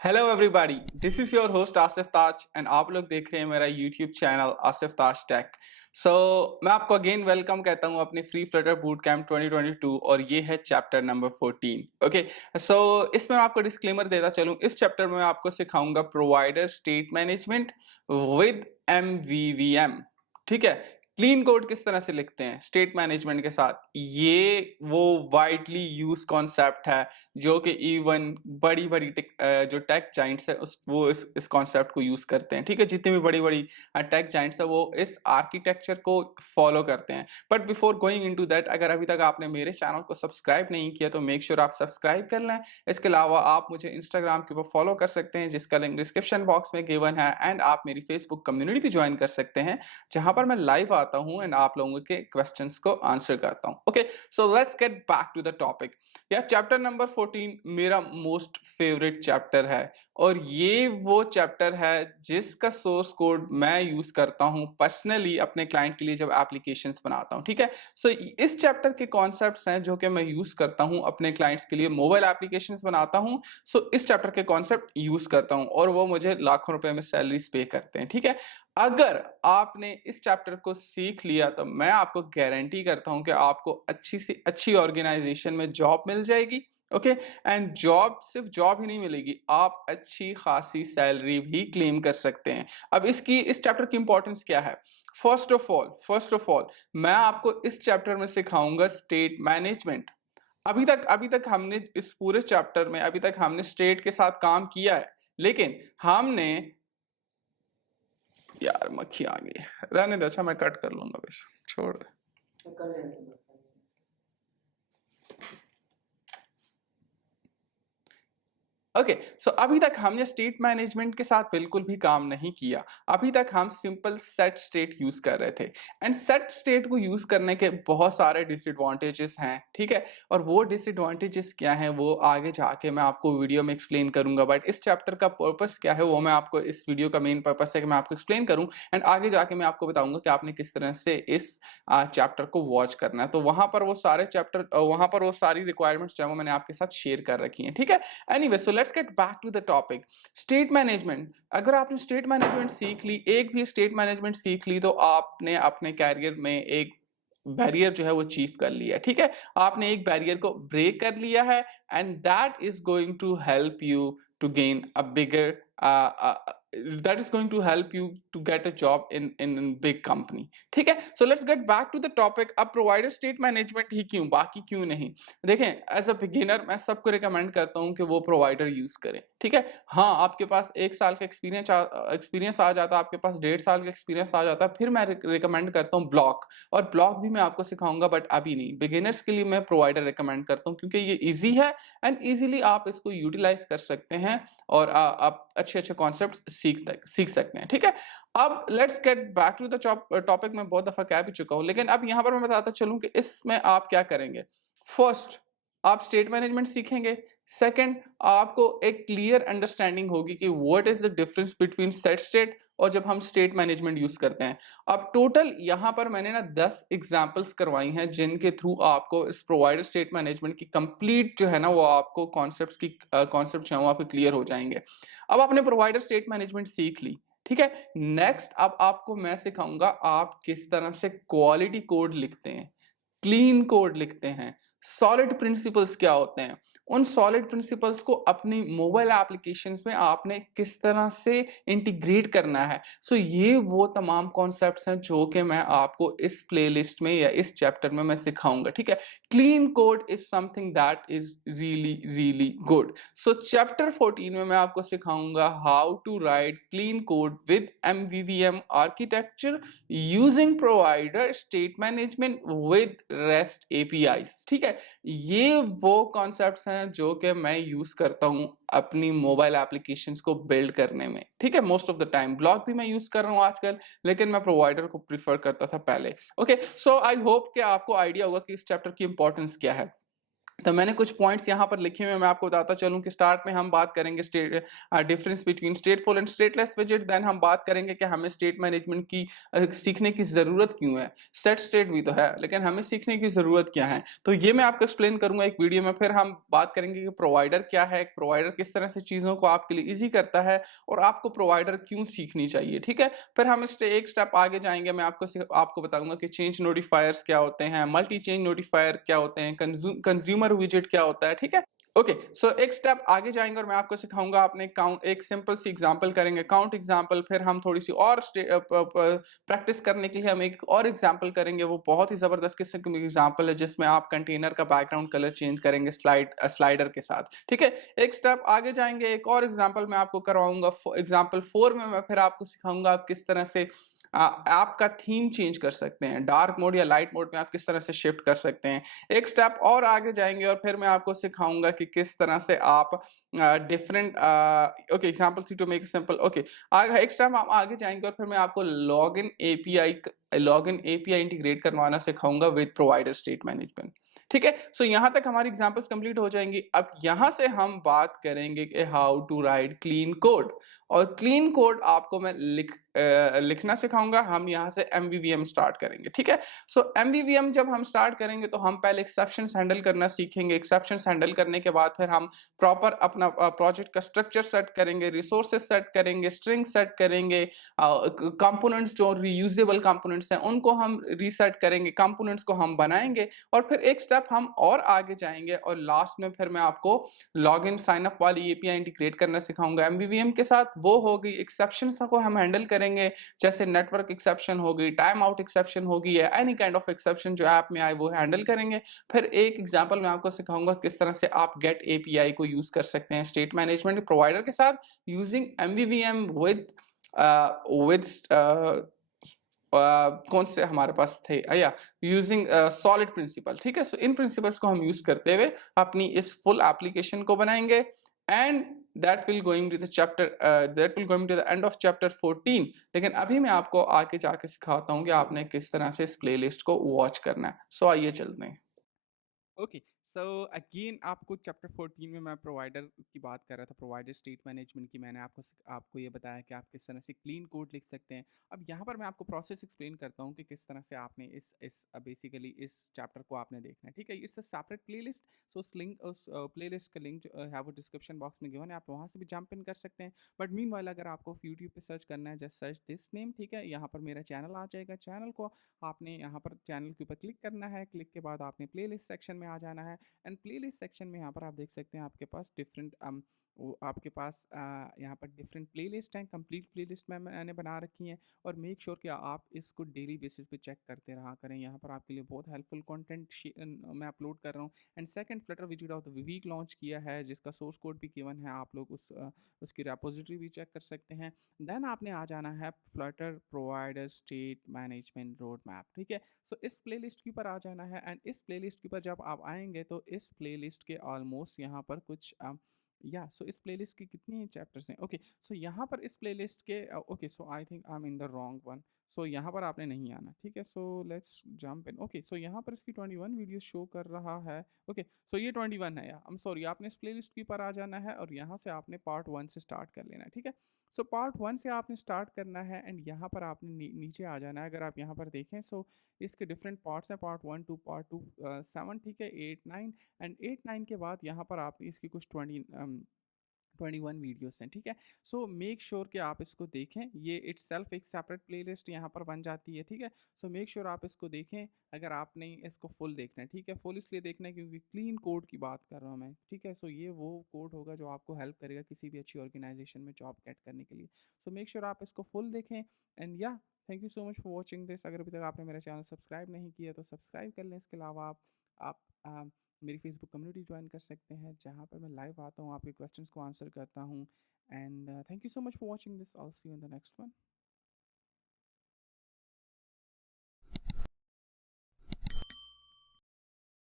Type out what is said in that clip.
Hello everybody, this is your host Asif Taj and आप लोग देख रहे हैं मेरा यूट्यूब चैनल आसिफ ताज टेक। सो मैं आपको अगेन वेलकम कहता हूं अपनी फ्री फ्लटर बूट कैंप 2022 और ये है चैप्टर नंबर 14। ओके, सो इसमें मैं आपको डिस्क्लेमर देता चलूं। इस चैप्टर में आपको सिखाऊंगा provider state management with MVVM। ठीक है, क्लीन कोड किस तरह से लिखते हैं स्टेट मैनेजमेंट के साथ। ये वो वाइडली यूज कॉन्सेप्ट है जो कि इवन बड़ी बड़ी जो टेक जाइंट्स है वो इस कॉन्सेप्ट को यूज करते हैं। ठीक है, जितनी भी बड़ी बड़ी टेक जाइंट्स है वो इस आर्किटेक्चर को फॉलो करते हैं। But before going into that, अगर अभी तक आपने मेरे चैनल को सब्सक्राइब नहीं किया तो मेक श्योर आप सब्सक्राइब कर लें। इसके अलावा आप मुझे इंस्टाग्राम के ऊपर फॉलो कर सकते हैं जिसका लिंक डिस्क्रिप्शन बॉक्स में गिवन है, एंड आप मेरी फेसबुक कम्युनिटी भी ज्वाइन कर सकते हैं जहां पर मैं लाइव आता हूं एंड आप लोगों के क्वेश्चंस को आंसर करता हूं। Okay, so let's get back to the topic. या चैप्टर नंबर 14 मेरा मोस्ट फेवरेट चैप्टर है और ये वो चैप्टर है जिसका सोर्स कोड मैं यूज करता हूं पर्सनली अपने क्लाइंट के लिए जब एप्लीकेशंस बनाता हूं। ठीक है, सो इस चैप्टर के कॉन्सेप्ट्स हैं जो कि मैं यूज करता हूं अपने क्लाइंट्स के लिए, मोबाइल एप्लीकेशंस बनाता हूं। सो इस चैप्टर के कॉन्सेप्ट यूज करता हूं और वो मुझे लाखों रुपए में सैलरीज पे करते हैं। ठीक है, अगर आपने इस चैप्टर को सीख लिया तो मैं आपको गारंटी करता हूं कि आपको अच्छी से अच्छी ऑर्गेनाइजेशन में जॉब मिल जाएगी। ओके, एंड जॉब सिर्फ जॉब ही नहीं मिलेगी, आप अच्छी खासी सैलरी भी क्लेम कर सकते हैं। अब इस चैप्टर की इंपॉर्टेंस क्या है? फर्स्ट ऑफ ऑल मैं आपको इस चैप्टर में सिखाऊंगा स्टेट मैनेजमेंट। अभी तक हमने इस पूरे चैप्टर में अभी तक हमने स्टेट के साथ काम किया है, लेकिन हमने यार मक्खी आ गई, रहने दे। अच्छा मैं कट कर लूंगा, बस छोड़ दे। ओके, सो अभी तक हमने स्टेट मैनेजमेंट के साथ बिल्कुल भी काम नहीं किया। अभी तक हम सिंपल सेट स्टेट यूज कर रहे थे, एंड सेट स्टेट को यूज करने के बहुत सारे डिसएडवांटेजेस हैं। ठीक है, और वो डिसएडवांटेजेस क्या हैं वो आगे जाके मैं आपको वीडियो में एक्सप्लेन करूंगा। बट इस चैप्टर का पर्पस क्या है वो मैं आपको, इस वीडियो का मेन पर्पस है कि मैं आपको एक्सप्लेन करूं, एंड आगे जाके मैं आपको बताऊंगा कि आपने किस तरह से इस चैप्टर को वॉच करना है। तो वहां पर वो सारे चैप्टर, वहां पर वो सारी रिक्वायरमेंट्स जो है वो मैंने आपके साथ शेयर कर रखी हैं। ठीक है, anyway, so let's get back to the topic. State management, अगर आपने स्टेट मैनेजमेंट सीख ली, एक भी स्टेट मैनेजमेंट सीख ली, तो आपने अपने कैरियर में एक बैरियर जो है वो अचीव कर लिया। ठीक है, आपने एक बैरियर को ब्रेक कर लिया है, and that is going to help you to gain a bigger that is going to help you to get a job in big company। ठीक है, so let's get back to the topic। अब provider state management ही क्यों, बाकी क्यों नहीं? देखें, as a beginner मैं सबको रिकमेंड करता हूं कि वो प्रोवाइडर यूज करें। ठीक है, हाँ आपके पास 1 साल का एक्सपीरियंस आ जाता है, आपके पास 1.5 साल का एक्सपीरियंस आ जाता है, फिर मैं रिकमेंड करता हूँ ब्लॉक, और ब्लॉक भी मैं आपको सिखाऊंगा बट अभी नहीं। बिगिनर्स के लिए मैं प्रोवाइडर रिकमेंड करता हूँ क्योंकि ये ईजी है एंड ईजिली आप इसको यूटिलाइज कर सकते हैं और आप अच्छे अच्छे कॉन्सेप्ट सीख सकते हैं। ठीक है, अब let's get back to the topic. मैं बहुत दफा कह भी चुका हूं, लेकिन अब यहां पर मैं बताता चलूं कि इसमें आप क्या करेंगे। फर्स्ट, आप स्टेट मैनेजमेंट सीखेंगे। सेकंड, आपको एक क्लियर अंडरस्टैंडिंग होगी कि what is the difference between set state और जब हम स्टेट मैनेजमेंट यूज करते हैं। अब टोटल यहां पर मैंने ना 10 एग्जांपल्स करवाई हैं जिनके थ्रू आपको इस प्रोवाइडर स्टेट मैनेजमेंट की कंप्लीट जो है ना वो आपको कॉन्सेप्ट जो है वो आपको क्लियर हो जाएंगे। अब आपने प्रोवाइडर स्टेट मैनेजमेंट सीख ली, ठीक है। नेक्स्ट अब आपको मैं सिखाऊंगा आप किस तरह से क्वालिटी कोड लिखते हैं, क्लीन कोड लिखते हैं, सॉलिड प्रिंसिपल्स क्या होते हैं, उन सॉलिड प्रिंसिपल्स को अपनी मोबाइल एप्लीकेशंस में आपने किस तरह से इंटीग्रेट करना है। सो ये वो तमाम कॉन्सेप्ट्स हैं जो कि मैं आपको इस प्लेलिस्ट में या इस चैप्टर में मैं सिखाऊंगा। ठीक है, clean code is something that is really really good. So chapter 14 में मैं आपको सिखाऊंगा how to write clean code with MVVM architecture using provider state management with rest APIs। ठीक है, ये वो कॉन्सेप्ट्स हैं जो कि मैं यूज करता हूं अपनी मोबाइल एप्लीकेशंस को बिल्ड करने में। ठीक है, most of the time block भी मैं यूज कर रहा हूं आजकल, लेकिन मैं प्रोवाइडर को प्रीफर करता था पहले। ओके, सो आई होप कि आपको आइडिया होगा कि इस चैप्टर की इंपॉर्टेंस क्या है। तो मैंने कुछ पॉइंट्स यहाँ पर लिखे हुए हैं, मैं आपको बताता चलूँ कि स्टार्ट में हम बात करेंगे difference between stateful and stateless विजेट, देन हम बात करेंगे कि हमें स्टेट मैनेजमेंट की सीखने की ज़रूरत क्यों है। सेट स्टेट भी तो है, लेकिन हमें सीखने की ज़रूरत क्या है? तो ये मैं आपको एक्सप्लेन करूँगा एक वीडियो में। फिर हम बात करेंगे कि प्रोवाइडर क्या है, प्रोवाइडर किस तरह से चीज़ों को आपके लिए ईज़ी करता है और आपको प्रोवाइडर क्यों सीखनी चाहिए, ठीक है? फिर हम एक स्टेप आगे जाएँगे, मैं आपको बताऊँगा कि चेंज नोटिफायर्स क्या होते हैं, मल्टी चेंज नोटिफायर क्या होते हैं, कंज्यूमर विजेट क्या होता है, ठीक है? ओके, सो एक स्टेप आगे जाएँगे और मैं आपको सिखाऊँगा, आपने काउंट एक सिंपल सी एग्ज़ाम्पल करेंगे, काउंट एग्ज़ाम्पल, फिर हम थोड़ी-सी और प्रैक्टिस करने के लिए हम एक और एग्ज़ाम्पल करेंगे, वो बहुत ही ज़बरदस्त किस्म की एग्ज़ाम्पल है जिसमें आप कंटेनर का बैकग्राउंड कलर चेंज करेंगे स्लाइडर के साथ, ठीक है? एक स्टेप आगे जाएँगे, एक और एग्ज़ाम्पल मैं आपको करवाऊँगा, एग्ज़ाम्पल 4 में मैं फिर आपको सिखाऊँगा आप किस तरह से ऐप का थीम चेंज कर सकते हैं, डार्क मोड या लाइट मोड में आप किस तरह से शिफ्ट कर सकते हैं। एक स्टेप और आगे जाएँगे और फिर मैं आपको सिखाऊँगा कि किस तरह से आप different okay, example 3 to make it simple, okay. आगे एक स्टेप हम आगे जाएँगे और फिर मैं आपको लॉगिन एपीआई इंटीग्रेट करवाना सिखाऊँगा विद प्रोवाइडर स्टेट मैनेजमेंट। ठीक है? सो यहाँ तक हमारी एग्ज़ाम्पल्स कंप्लीट हो जाएँगी। अब यहाँ से हम बात करेंगे कि how to write clean code, और क्लीन कोड आपको मैं लिखना सिखाऊँगा। हम यहाँ से एमवीवीएम स्टार्ट करेंगे, ठीक है? सो एमवीवीएम जब हम स्टार्ट करेंगे तो हम पहले एक्सेप्शंस हैंडल करना सीखेंगे। एक्सेप्शंस हैंडल करने के बाद फिर हम प्रॉपर अपना प्रोजेक्ट का स्ट्रक्चर सेट करेंगे, रिसोर्सेज सेट करेंगे, स्ट्रिंग सेट करेंगे, कंपोनेंट्स जो रीयूजेबल कंपोनेंट्स हैं उनको हम रीसेट करेंगे, कंपोनेंट्स को हम बनाएँगे और फिर एक स्टेप हम और आगे जाएँगे और लास्ट में फिर मैं आपको लॉगिन साइन अप वाली एपीआई इंटीग्रेट करना सिखाऊँगा एमवीवीएम के साथ। वो हो गई एक्सेप्शंस को हम हैंडल करेंगे, जैसे नेटवर्क एक्सेप्शन हो गई, टाइम आउट एक्सेप्शन हो गई, या एनी काइंड ऑफ एक्सेप्शन जो ऐप में आए वो हैंडल करेंगे। फिर एक एग्जांपल मैं आपको सिखाऊँगा किस तरह से आप गेट एपीआई को यूज़ कर सकते हैं स्टेट मैनेजमेंट प्रोवाइडर के साथ यूजिंग एमवीवीएम विद कौन से हमारे पास थे, या यूजिंग सॉलिड प्रिंसिपल, ठीक है? सो इन प्रिंसिपल्स को हम यूज करते हुए अपनी इस फुल एप्लीकेशन को बनाएंगे, and that will going to the end of chapter 14। लेकिन अभी मैं आपको आगे जाके सिखाता हूँ कि आपने किस तरह से इस प्लेलिस्ट को वॉच करना है। सो आइए चलते हैं। ओके, सो अगेन आपको चैप्टर 14 में मैं प्रोवाइडर की बात कर रहा था, प्रोवाइडर स्टेट मैनेजमेंट की। मैंने आपको ये बताया कि आप किस तरह से क्लीन कोड लिख सकते हैं। अब यहाँ पर मैं आपको प्रोसेस एक्सप्लेन करता हूँ कि किस तरह से आपने इस बेसिकली इस चैप्टर को आपने देखना है, ठीक है? इट्स अ सेपरेट प्लेलिस्ट, सो उस प्लेलिस्ट का लिंक जो है वो डिस्क्रिप्शन बॉक्स में गिवन है, आप वहाँ से भी जंप इन कर सकते हैं। बट मीनवाइल अगर आपको यूट्यूब पे सर्च करना है, जस्ट सर्च दिस नेम, ठीक है? यहाँ पर मेरा चैनल आ जाएगा। चैनल को आपने यहाँ पर चैनल के ऊपर क्लिक करना है, क्लिक के बाद आपने प्लेलिस्ट सेक्शन में आ जाना है, एंड प्लेलिस्ट सेक्शन में यहाँ पर आप देख सकते हैं आपके पास डिफरेंट वो आपके पास यहाँ पर डिफरेंट प्लेलिस्ट हैं, कंप्लीट प्लेलिस्ट में मैंने बना रखी हैं। और मेक श्योर कि आप इसको डेली बेसिस पे चेक करते रहा करें। यहाँ पर आपके लिए बहुत हेल्पफुल कंटेंट मैं अपलोड कर रहा हूँ। एंड सेकंड, फ्लटर विजेट ऑफ द वीक लॉन्च किया है जिसका सोर्स कोड भी गिवन है, आप लोग उसकी रेपोजिटरी भी चेक कर सकते हैं। देन आपने आ जाना है Flutter provider state management road map, ठीक है? सो इस प्लेलिस्ट के ऊपर आ जाना है, एंड इस प्लेलिस्ट के ऊपर जब आप आएंगे तो इस प्लेलिस्ट के ऑलमोस्ट यहाँ पर कुछ या सो इस प्लेलिस्ट के कितने चैप्टर्स हैं? ओके, सो यहाँ पर इस प्लेलिस्ट के okay, so I think I am in the wrong one. So यहाँ पर आपने नहीं आना, ठीक है? So let's jump in. Okay, so यहाँ पर इसकी 21 वीडियो शो कर रहा है। ओके, सो ये 21 है, या आई एम सॉरी, आपने इस प्लेलिस्ट के ऊपर आ जाना है और यहाँ से आपने पार्ट 1 से स्टार्ट कर लेना है, ठीक है? सो पार्ट 1 से आपने स्टार्ट करना है, एंड यहाँ पर आपने नीचे आ जाना है। अगर आप यहाँ पर देखें, सो इसके डिफरेंट पार्ट्स हैं, पार्ट 1 टू पार्ट 2 7, ठीक है? 8 9, एंड 8 9 के बाद यहाँ पर आप इसकी कुछ 21 वीडियोस हैं, ठीक है? सो मेक श्योर कि आप इसको देखें। ये इट्स सेल्फ एक सेपरेट प्लेलिस्ट यहाँ पर बन जाती है, ठीक है? सो मेक श्योर आप इसको देखें अगर आपने इसको फुल देखना है, ठीक है? फुल इसलिए देखना है क्योंकि क्लीन कोड की बात कर रहा हूँ मैं, ठीक है? सो ये वो कोड होगा जो आपको हेल्प करेगा किसी भी अच्छी ऑर्गेनाइजेशन में जॉब गेट करने के लिए। सो मेक श्योर आप इसको फुल देखें, एंड या thank you so much for watching this. अगर अभी तक आपने मेरा चैनल सब्सक्राइब नहीं किया तो सब्सक्राइब कर लें। इसके अलावा आप मेरी फेसबुक कम्युनिटी ज्वाइन कर सकते हैं जहाँ पर मैं लाइव आता हूँ, आपके क्वेश्चंस को आंसर करता हूँ। And thank you so much for watching this. I will see you in the next one.